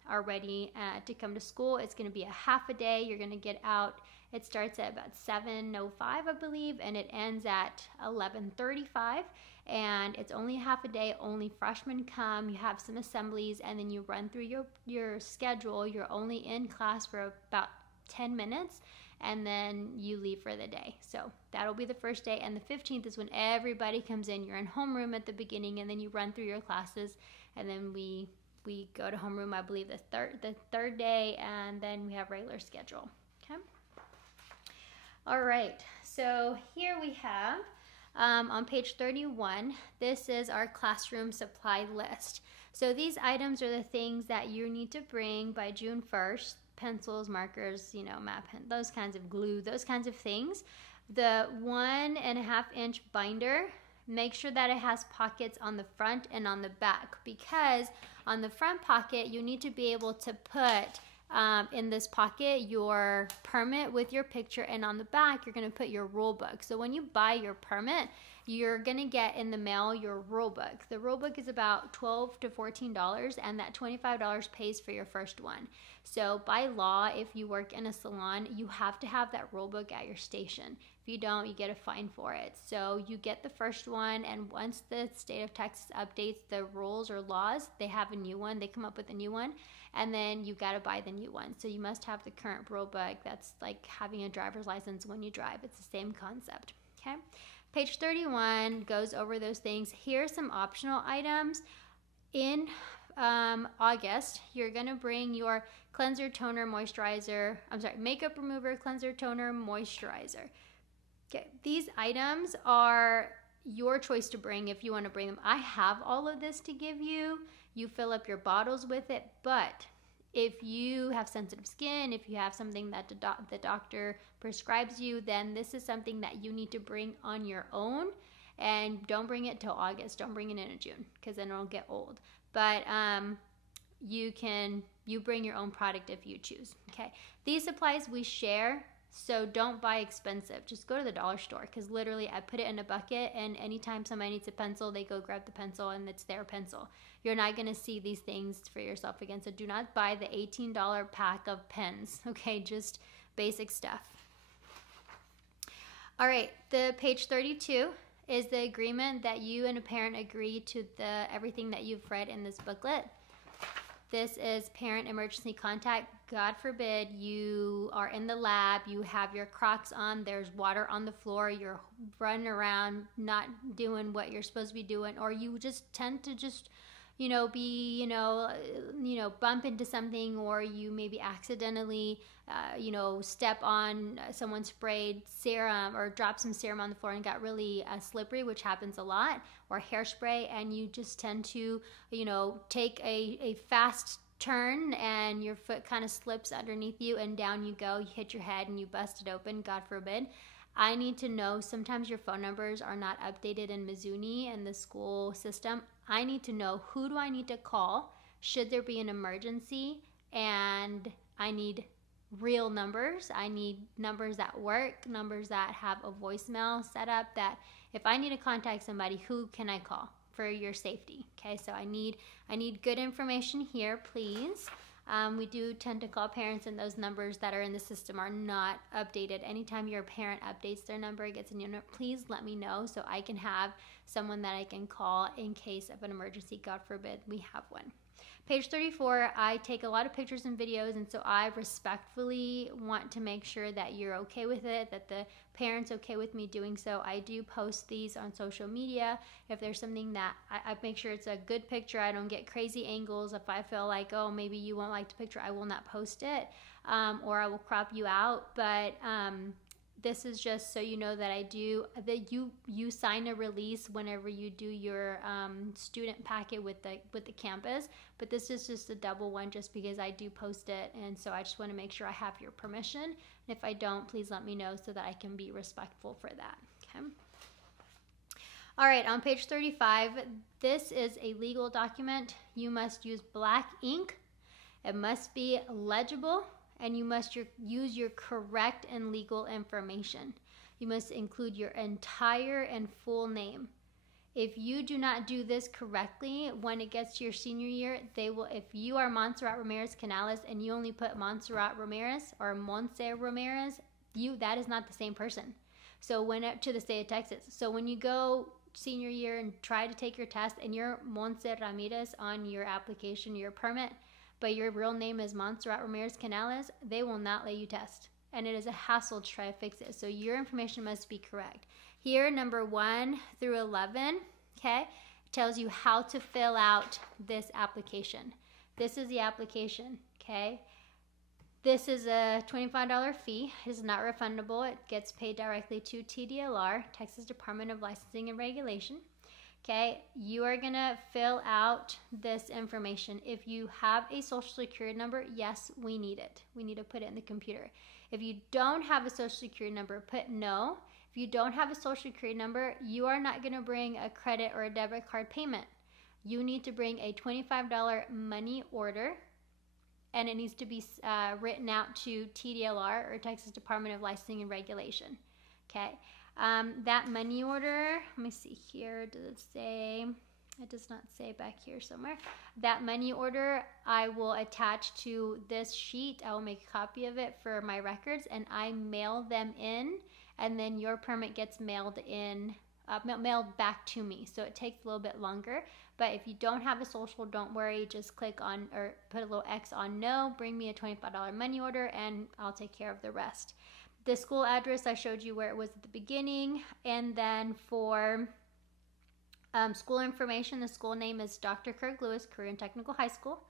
are ready to come to school. It's going to be a half a day. You're going to get out. It starts at about 7:05, I believe, and it ends at 11:35. And it's only half a day. Only freshmen come. You have some assemblies, and then you run through your schedule. You're only in class for about 10 minutes, and then you leave for the day. So that'll be the first day, and the 15th is when everybody comes in. You're in homeroom at the beginning, and then you run through your classes, and then we go to homeroom, I believe, the third day, and then we have regular schedule. Okay. All right, so here we have on page 31, this is our classroom supply list. So these items are the things that you need to bring by June 1st. Pencils, markers, matte pen, those kinds of glue, those kinds of things. The 1.5 inch binder, make sure that it has pockets on the front and on the back, because on the front pocket, you need to be able to put in this pocket your permit with your picture, and on the back you're going to put your rule book. So when you buy your permit, you're going to get in the mail your rule book. The rule book is about $12 to $14, and that $25 pays for your first one. So by law, if you work in a salon, you have to have that rule book at your station. If you don't, you get a fine for it. So you get the first one, and once the state of Texas updates the rules or laws, they have a new one. They come up with a new one, and then you got to buy the new one. So you must have the current rule book. That's like having a driver's license when you drive. It's the same concept. Okay. Page 31 goes over those things. Here are some optional items. In August, you're going to bring your cleanser, toner, moisturizer. Makeup remover, cleanser, toner, moisturizer. Okay, these items are your choice to bring if you want to bring them. I have all of this to give you. You fill up your bottles with it, but if you have sensitive skin, if you have something that the doctor prescribes you, then this is something that you need to bring on your own, and don't bring it till August. Don't bring it in June, because then it'll get old. But you bring your own product if you choose. Okay, these supplies we share So don't buy expensive. Just go to the dollar store, because literally I put it in a bucket, and anytime somebody needs a pencil, they go grab the pencil and it's their pencil. You're not going to see these things for yourself again. So do not buy the $18 pack of pens. Okay, just basic stuff. All right, the page 32 is the agreement that you and a parent agree to everything that you've read in this booklet. This is parent emergency contact. God forbid you are in the lab, you have your Crocs on, there's water on the floor, you're running around not doing what you're supposed to be doing, or you just tend to just, bump into something, or you maybe accidentally, step on someone sprayed serum or dropped some serum on the floor and got really slippery, which happens a lot, or hairspray, and you just tend to, take a fast turn and your foot kind of slips underneath you and down you go, you hit your head and you bust it open, God forbid. I need to know, sometimes your phone numbers are not updated in Mizuni and the school system. I need to know, who do I need to call should there be an emergency, and I need real numbers. I need numbers that work, numbers that have a voicemail set up, that if I need to contact somebody, who can I call for your safety? Okay, so I need good information here, please. We do tend to call parents, and those numbers that are in the system are not updated. Anytime your parent updates their number, gets a new number, please let me know so I can have someone that I can call in case of an emergency. God forbid we have one. Page 34, I take a lot of pictures and videos, and so I respectfully want to make sure that you're okay with it, that the parent's okay with me doing so. I do post these on social media. If there's something that I make sure it's a good picture, I don't get crazy angles. If I feel like, oh, maybe you won't like the picture, I will not post it, or I will crop you out. But this is just so you know that you sign a release whenever you do your student packet with the campus, but this is just a double one just because I do post it, and so I just want to make sure I have your permission, and if I don't, please let me know so that I can be respectful for that. Okay. All right, on page 35, this is a legal document. You must use black ink. It must be legible, and you must use your correct and legal information. You must include your entire and full name. If you do not do this correctly, when it gets to your senior year, they will, if you are Montserrat Ramirez Canales and you only put Montserrat Ramirez or Montse Ramirez, that is not the same person. So to the state of Texas. So when you go senior year and try to take your test and you're Montse Ramirez on your application, your permit, but your real name is Montserrat Ramirez Canales, they will not let you test. And it is a hassle to try to fix it. So your information must be correct. Here, number 1 through 11, okay, tells you how to fill out this application. This is the application, okay? This is a $25 fee. It is not refundable. It gets paid directly to TDLR, Texas Department of Licensing and Regulation. Okay, you are gonna fill out this information. If you have a social security number, yes, we need it. We need to put it in the computer. If you don't have a social security number, put no. If you don't have a social security number, you are not gonna bring a credit or a debit card payment. You need to bring a $25 money order, and it needs to be written out to TDLR, or Texas Department of Licensing and Regulation. Okay. That money order, let me see here, does it say? It does not say back here somewhere. That money order I will attach to this sheet. I will make a copy of it for my records, and I mail them in, and then your permit gets mailed back to me. So it takes a little bit longer, but if you don't have a social, don't worry, just click on or put a little X on no, bring me a $25 money order, and I'll take care of the rest. The school address, I showed you where it was at the beginning. And then for school information, the school name is Dr. Kirk Lewis Korean Technical High School.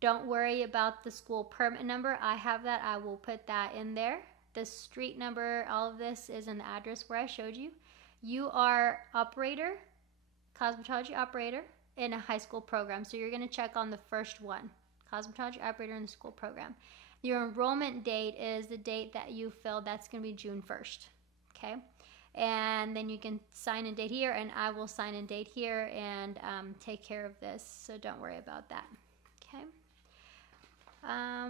Don't worry about the school permit number. I have that. I will put that in there. The street number, all of this is in the address where I showed you. You are operator, cosmetology operator in a high school program. So you're going to check on the first one, cosmetology operator in the school program. Your enrollment date is the date that you filled. That's going to be June 1st, okay? And then you can sign and date here, and I will sign and date here and take care of this, so don't worry about that, okay?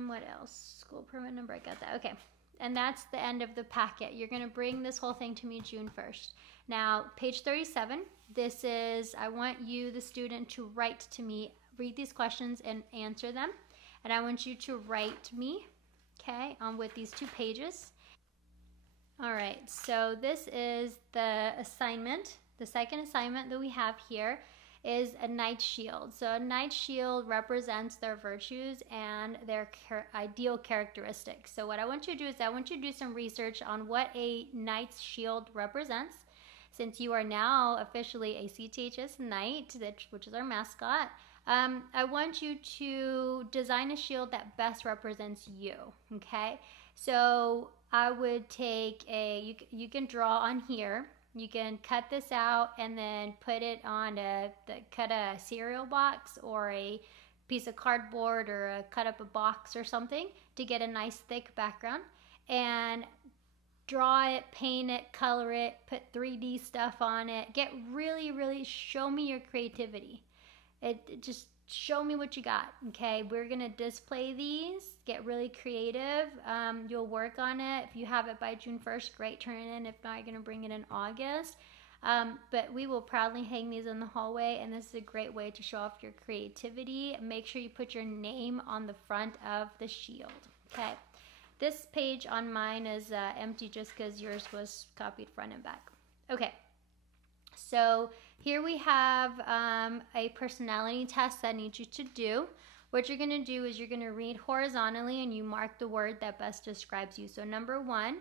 What else? School permit number, I got that, okay. And that's the end of the packet. You're going to bring this whole thing to me June 1st. Now, page 37, this is, I want you, the student, to write to me, read these questions and answer them. And I want you to write me, okay, with these 2 pages. All right, so this is the assignment. The second assignment that we have here is a knight's shield. So a knight's shield represents their virtues and their ideal characteristics. So what I want you to do is I want you to do some research on what a knight's shield represents. Since you are now officially a CTHS Knight, which is our mascot, I want you to design a shield that best represents you, okay? So I would take you can draw on here. You can cut this out and then put it on cut a cereal box or a piece of cardboard, or cut up a box or something to get a nice thick background, and draw it, paint it, color it, put 3D stuff on it. Get really, show me your creativity. It just show me what you got, okay? We're gonna display these, get really creative. You'll work on it. If you have it by June 1st, great, turn it in. If not, you're gonna bring it in August. But we will proudly hang these in the hallway, and this is a great way to show off your creativity. Make sure you put your name on the front of the shield, okay? This page on mine is empty just because yours was copied front and back. Okay. So here we have a personality test that I need you to do. What you're going to do is you're going to read horizontally and you mark the word that best describes you. So number 1,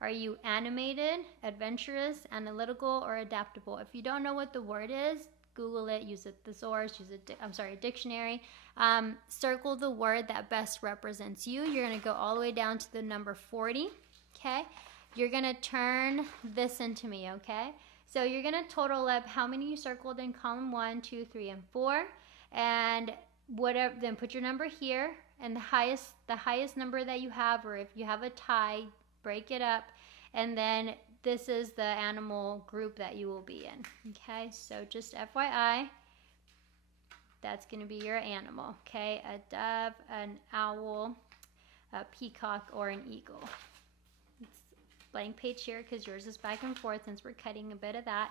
are you animated, adventurous, analytical, or adaptable? If you don't know what the word is, Google it, use a thesaurus, use a dictionary. Circle the word that best represents you. You're going to go all the way down to the number 40, okay? You're going to turn this into me, okay? So you're going to total up how many you circled in column 1, 2, 3, and 4, and whatever. Then put your number here, and the highest number that you have, or if you have a tie, break it up, and then this is the animal group that you will be in. Okay, so just FYI, that's going to be your animal. Okay, a dove, an owl, a peacock, or an eagle. Blank page here because yours is back and forth since we're cutting a bit of that.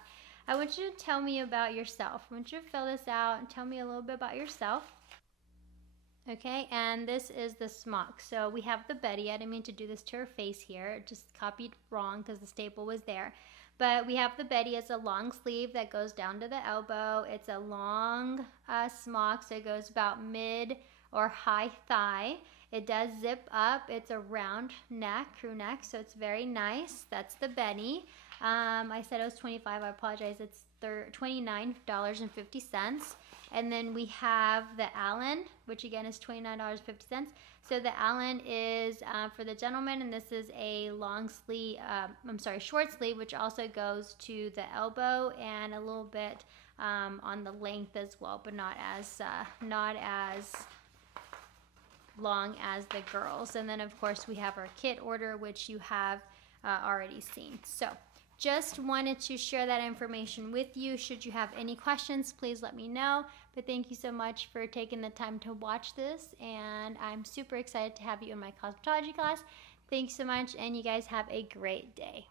I want you to tell me about yourself. I want you to fill this out and tell me a little bit about yourself. Okay, and this is the smock. So we have the Betty. I didn't mean to do this to her face here. It just copied wrong because the staple was there. But we have the Betty as a long sleeve that goes down to the elbow. It's a long smock, so it goes about mid or high thigh. It does zip up. It's a round neck, crew neck, so it's very nice. That's the Betty. I said it was $25. I apologize. It's $29.50. And then we have the Allen, which again is $29.50. So the Allen is for the gentleman, and this is a long sleeve, short sleeve, which also goes to the elbow and a little bit on the length as well, but not as long as the girls. And then of course we have our kit order, which you have already seen. So just wanted to share that information with you. Should you have any questions, please let me know. But thank you so much for taking the time to watch this, and I'm super excited to have you in my cosmetology class. Thanks so much, and you guys have a great day.